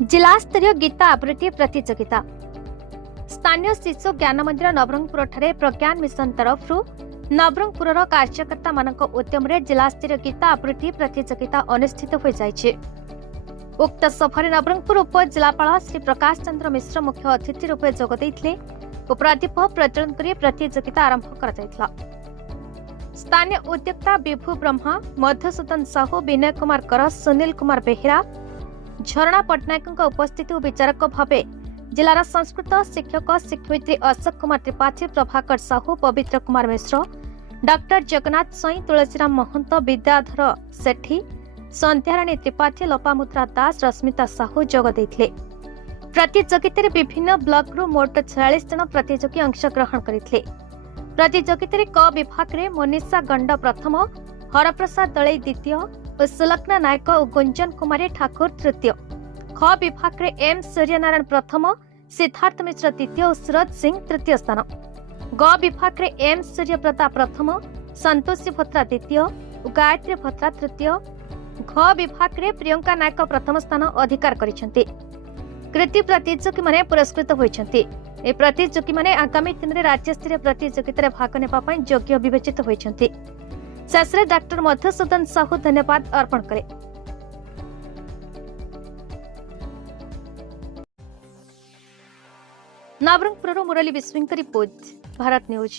जिला स्तरीय गीता आवृत्ति प्रतियोगिता स्थानीय शिशु ज्ञान मंदिर नवरंगपुर ठारे प्रज्ञान मिशन तरफ नवरंगपुर कार्यकर्ता मानक उद्यम जिला स्तरीय गीता आवृत्ति प्रतियोगिता अनुष्ठित हो जाइछे। उक्त सभारे नवरंगपुर उपजिलापाल श्री प्रकाश चंद्र मिश्र मुख्य अतिथि रूपे जोग देइथिले और प्रदीप प्रज्वलन करी प्रतियोगिता आरंभ करा जायथिला। स्थानीय उद्योक्ता विभु ब्रह्मा, मधुसूदन साहू, विनय कुमार कर, सुनील कुमार बेहेरा, झरणा पट्टनायक उपस्थिति और विचारक भावे जिलार संस्कृत शिक्षक शिक्षयित्री अशोक कुमार त्रिपाठी, प्रभाकर साहू, पवित्र कुमार मिश्र, डॉक्टर जगन्नाथ स्वई, तुलसीराम महंत, विद्याधर सेठी, संध्याराणी त्रिपाठी, लोपामुद्रा दास, रश्मिता साहू जोग देइथिले। प्रतियोगिता विभिन्न ब्लॉक रु मोट 46 जन प्रतियोगी अंशग्रहण करथिले। प्रतियोगिता क विभाग में मनीषा गंड प्रथम, हरप्रसाद दलई द्वितीय और सुलग्ना नायक और गुंजन कुमारी ठाकुर तृतीय। ख विभाग में एम सूर्यनारायण प्रथम, सिद्धार्थ मिश्र द्वितीय और सूरज सिंह तृतीय स्थान। ग विभाग में एम सूर्यप्रताप प्रथम, संतोषी भत्रा द्वितीय और गायत्री भत्रा तृतीय। घ विभाग में प्रियंका नायक प्रथम स्थान अधिकार करिसेंती। कृति प्रतियोगी माने पुरस्कृत होइछंती। ए प्रतियोगी माने आगामी दिन में राज्य स्तरीय प्रतियोगिता भाग नेबा पई योग्य विवेचित होइछंती। शेषरे डॉक्टर मधुसूदन साहू धन्यवाद अर्पण करे। नवरंगपुर मुरली विश्वंक रिपोर्ट, भारत न्यूज।